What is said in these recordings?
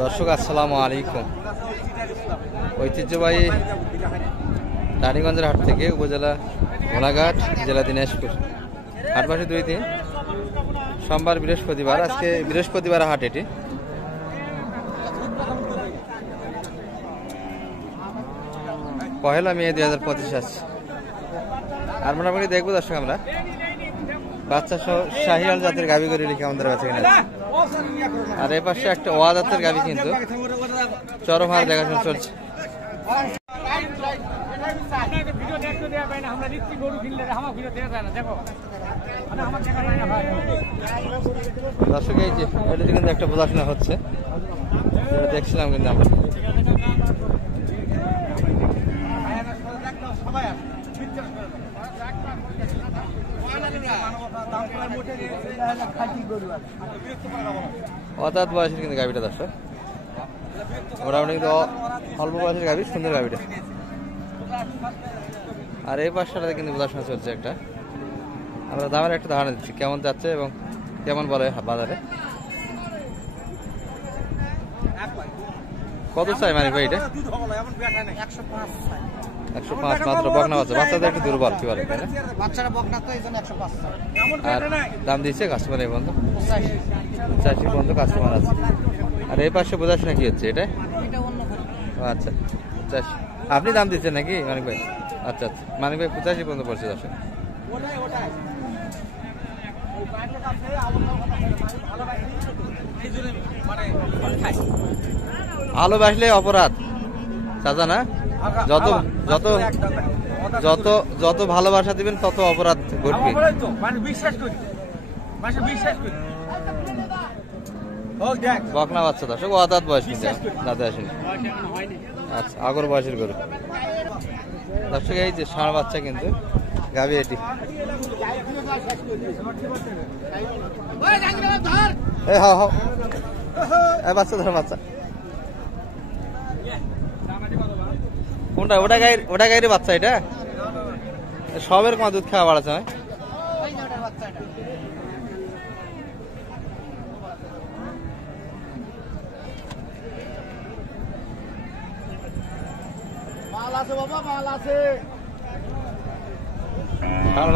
দর্শক আসসালামু আলাইকুম। ঐতিহ্যবাহী রানীগঞ্জের হাট থেকে উপজেলা ঘোড়াঘাট, জেলা দিনাজপুর। হাট বসে 2 দিন, সোমবার বৃহস্পতিবার। আজকে বৃহস্পতিবার হাট, এটি পহেলা মে 2025 আছে। আর মোটামুটি দেখবো দর্শক আমরা বাচ্চা সহ শাহিওয়াল জাতের গাভী করে লিখে আমাদের কাছে কিনে। আর এ পাশে একটা ওয়া জাতের গাভী কিন্তু চরম হার দেখাশোনা চলছে। দর্শক এই যে এটা কিন্তু একটা বোঝাশোনা হচ্ছে, দেখছিলাম কিন্তু আমরা। অর্থাৎ বয়সের কিন্তু গাভীটা দর্শক, মোটামুটি কিন্তু অল্প বয়সের গাভী, সুন্দর গাভীটা। আর এই পাশটাতে কিন্তু বোঝাশোনা চলছে একটা। আমরা দামের একটা ধারণা দিচ্ছি কেমন যাচ্ছে এবং কেমন বলে বাজারে। কত চাই মানিক ভাই এটা? 105 মাত্র। বকনা বাচ্চা, বাচ্চাদের একটু দুর্বল কি বলে, আর দাম দিচ্ছে কাস্টমার এই বন্ধু 85 পর্যন্ত কাস্টমার আছে। আর এই পাশে বোঝাশোনা কি হচ্ছে এটা? আচ্ছা 85 আপনি দাম দিচ্ছেন নাকি মানিক ভাই? আচ্ছা আচ্ছা, মানিক ভাই 85 পর্যন্ত পড়ছে দর্শক। আলো বাসলে অপরাধ চাচা না? যত যত যত যত ভালোবাসা দিবেন তত অপরাধ ঘটবে। বকনা বাচ্চা দর্শক, অদাত বয়স কিন্তু দাদা আসেনি। আচ্ছা, আগর বয়সের গরু দর্শক। এই যে ষাঁড় বাচ্চা কিন্তু গাভী, এটি বাচ্চা ধর বাচ্চা। কোনটা? ওটা গাইরে বাচ্চা। এটা সবের কমা দুধ খাওয়া বাড়াচ্ছে হয়।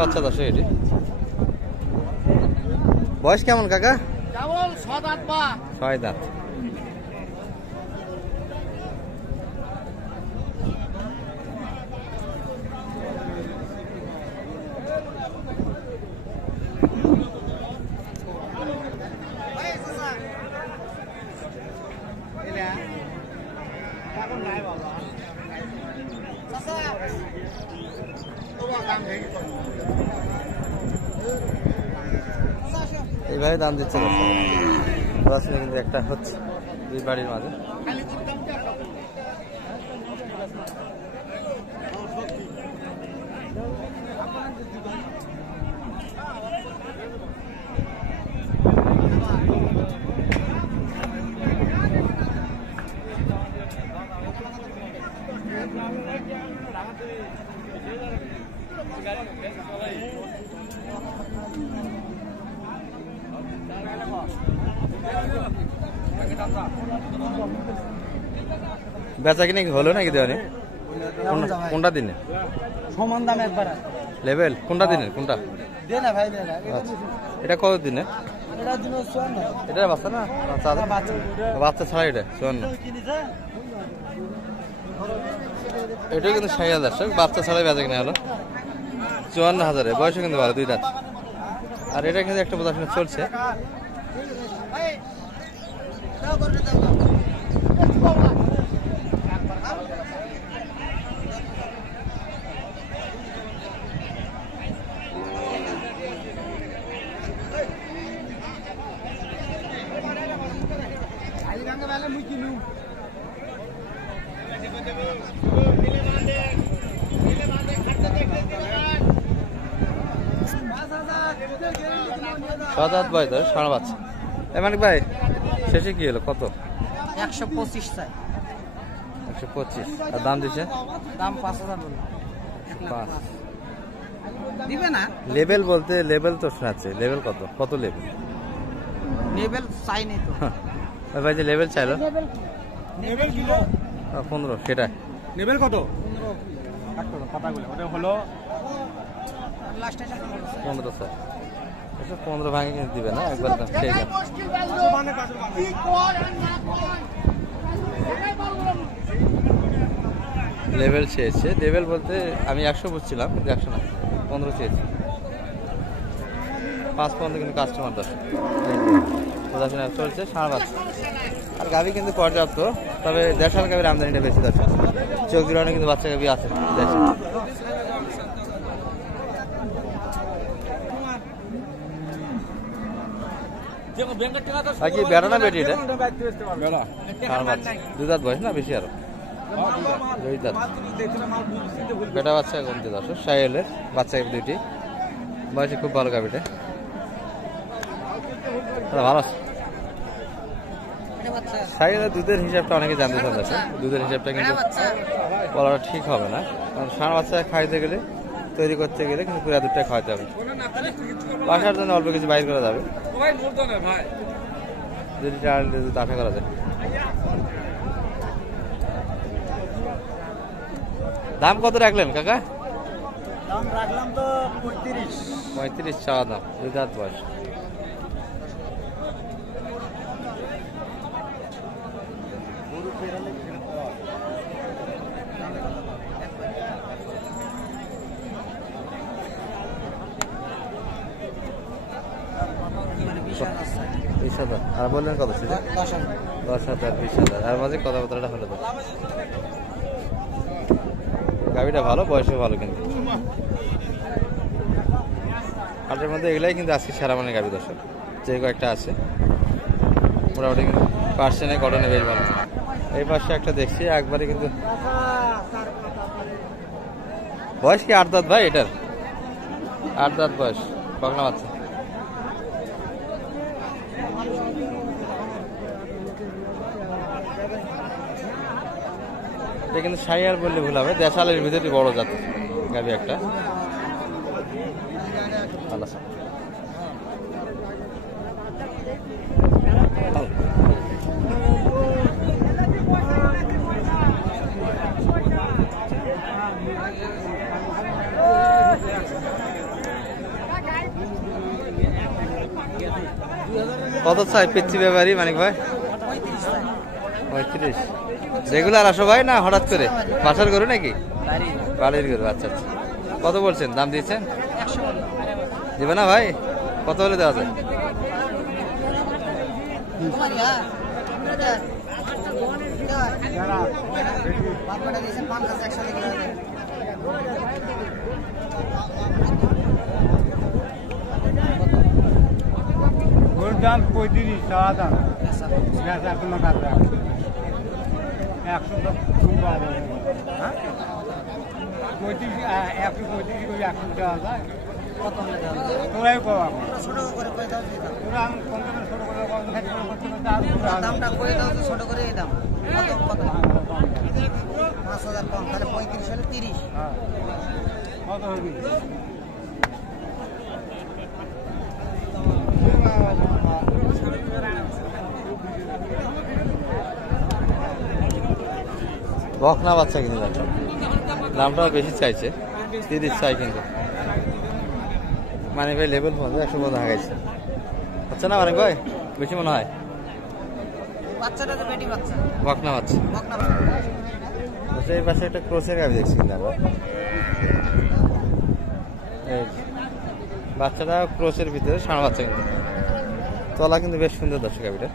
বাচ্চা দর্শক, এটি বয়স কেমন কাকা? 6 দাঁত। এইভাবে দাম দিচ্ছে কিন্তু একটা হচ্ছে দুই বাড়ির মাঝে। বেচা কিনে হলো নাকি দেওয়ানি? কোনটা দিনে সমান দাম একবার লেভেল? কোনটা দিনে কোনটা? এটা কত দিনে? এটা বাচ্চা না? বাচ্চা ছাড়া এটা 54। এটাও কিন্তু 60,000 দর্শক, বাচ্চা ছাড়াই বেচা কিনে হলো 54,000। বয়সও কিন্তু ভালো, 2 দাঁত। আর এটা কিন্তু একটা বোঝাশোনা চলছে। সাত ভাই ধর সাড়ে বাচ্চা। মানিক ভাই শেষে কি হলো কত? 125 চাই। 125। আর দাম দিছে? দাম 5000 বলে। 5 দিবে না? লেভেল বলতে লেভেল তো শোনাচ্ছে, লেভেল কত? কত লেভেল? লেভেল চাই নেই তো। ওই ভাই যে লেভেল চাইলো লেভেল কিলো 15, সেটা নেবেল কত? কথাগুলো ওটা হলো লাস্ট আছে 1500। আচ্ছা 15 ভাঙে কিন্তু দিবে না একবার দাম সেই দাম। লেভেল চেয়েছে, লেভেল বলতে আমি 100 বুঝছিলাম কিন্তু 100 না, 15 চেয়েছি। 5 পর্যন্ত কিন্তু কাস্টমার দশ প্রদর্শন চলছে ষাঁড় বাচ্চা। আর গাভি কিন্তু পর্যাপ্ত, তবে দেশাল গাভির আমদানিটা বেশি দশ। চোখ জোড়ানো কিন্তু বাচ্চা গাভি আছে দেশে। কি বেড়া না বেটি এটা? ষাঁড় বাচ্চা, 2 দাঁত বয়স না বেশি আরো? 2 দাঁত। বেটা বাচ্চা কমতে দশ, সাইলের বাচ্চা দুইটি, বয়সে খুব ভালো গাভিটা, ভালো আছে। সাইলের দুধের হিসাবটা অনেকে জানতে চাচ্ছে, দুধের হিসাবটা কিন্তু বলাটা ঠিক হবে না, কারণ ষাঁড় বাচ্চা খাইতে গেলে, তৈরি করতে গেলে কিন্তু পুরা দুধটা খাওয়াতে হবে। বাসার জন্য অল্প কিছু বাইর করা যাবে, যদি আশা করা যায়। দাম কত রাখলেন কাকা? দাম রাখলাম তো 35 চাওয়া দাম, 2 দাঁত বয়স। বিশ হাজার আর বললেন কত ছিল? 10,000, 20,000 আর মাঝে কথাবার্তাটা হলো তো। গাভিটা ভালো, বয়সও ভালো, কিন্তু হাটের মধ্যে এগুলাই কিন্তু আজকে সারা মানে গাভি দর্শক যে কয়েকটা আছে মোটামুটি কিন্তু পার্সেন্টে কটনে বেশ ভালো। এই পাশে একটা দেখছি একবারে কিন্তু বয়স কি 8 দাঁত ভাই? এটার 8 দাঁত বয়স, বকনা বাচ্চা। এটা কিন্তু সাইয়ার বললে ভুল হবে, দেশালের ভিতরে বড় জাত গাভি একটা। ভালো আছে। কত চাই পিচ্ছি ব্যাপারী মানিক ভাই? 35। রেগুলার আসো ভাই না হঠাৎ করে? বাসার গরু নাকি? বাড়ির গরু, আচ্ছা আচ্ছা। কত বলছেন, দাম দিয়েছেন? দিবে না ভাই? কত হলে দেওয়া যায়? দাম 35 চাওয়া দাম, দামটা করে দাও তো, ছোট করে দাম কত? 5,000 কম, তাহলে 35 হলে 30। কত হবে? বকনা বাচ্চা কিন্তু যাচ্ছে, দামটাও বেশি চাইছে, 30 চাই কিন্তু। মানে ভাই লেভেল 100 পর্যন্ত হাগাইছে। আচ্ছা না মানে ভাই বেশি মনে হয়? বাচ্চাটা তো বেটি বাচ্চা, বকনা বাচ্চা। বকনা বাচ্চা। আচ্ছা এই পাশে একটা ক্রসের গাভি দেখছি কিন্তু আমরা, এই বাচ্চাটা ক্রসের ভিতরে ষাঁড় বাচ্চা, কিন্তু তলা কিন্তু বেশ সুন্দর দর্শক গাভিটা।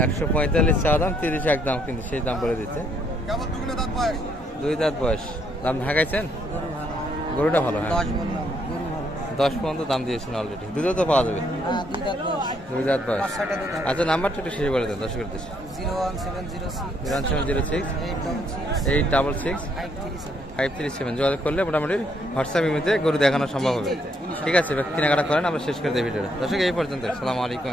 145 চাওয়া দাম, 30 একদম, কিন্তু সেই দাম বলে দিচ্ছে। 2 দাঁত বয়স, দাম ঢাকাইছেন? গরুটা ভালো, হ্যাঁ 10 পর্যন্ত দাম দিয়েছেন অলরেডি। দুধও তো পাওয়া যাবে? 2 দাঁত বয়স। আচ্ছা নাম্বারটা একটু শেষ করে দেন দর্শকের উদ্দেশ্যে। 01706 866 537 যোগাযোগ করলে মোটামুটি হোয়াটসঅ্যাপের মধ্যে গরু দেখানো সম্ভব হবে। ঠিক আছে, কেনাকাটা করেন, আমরা শেষ করে দিই ভিডিওটা। দর্শক এই পর্যন্ত, আসসালামু আলাইকুম।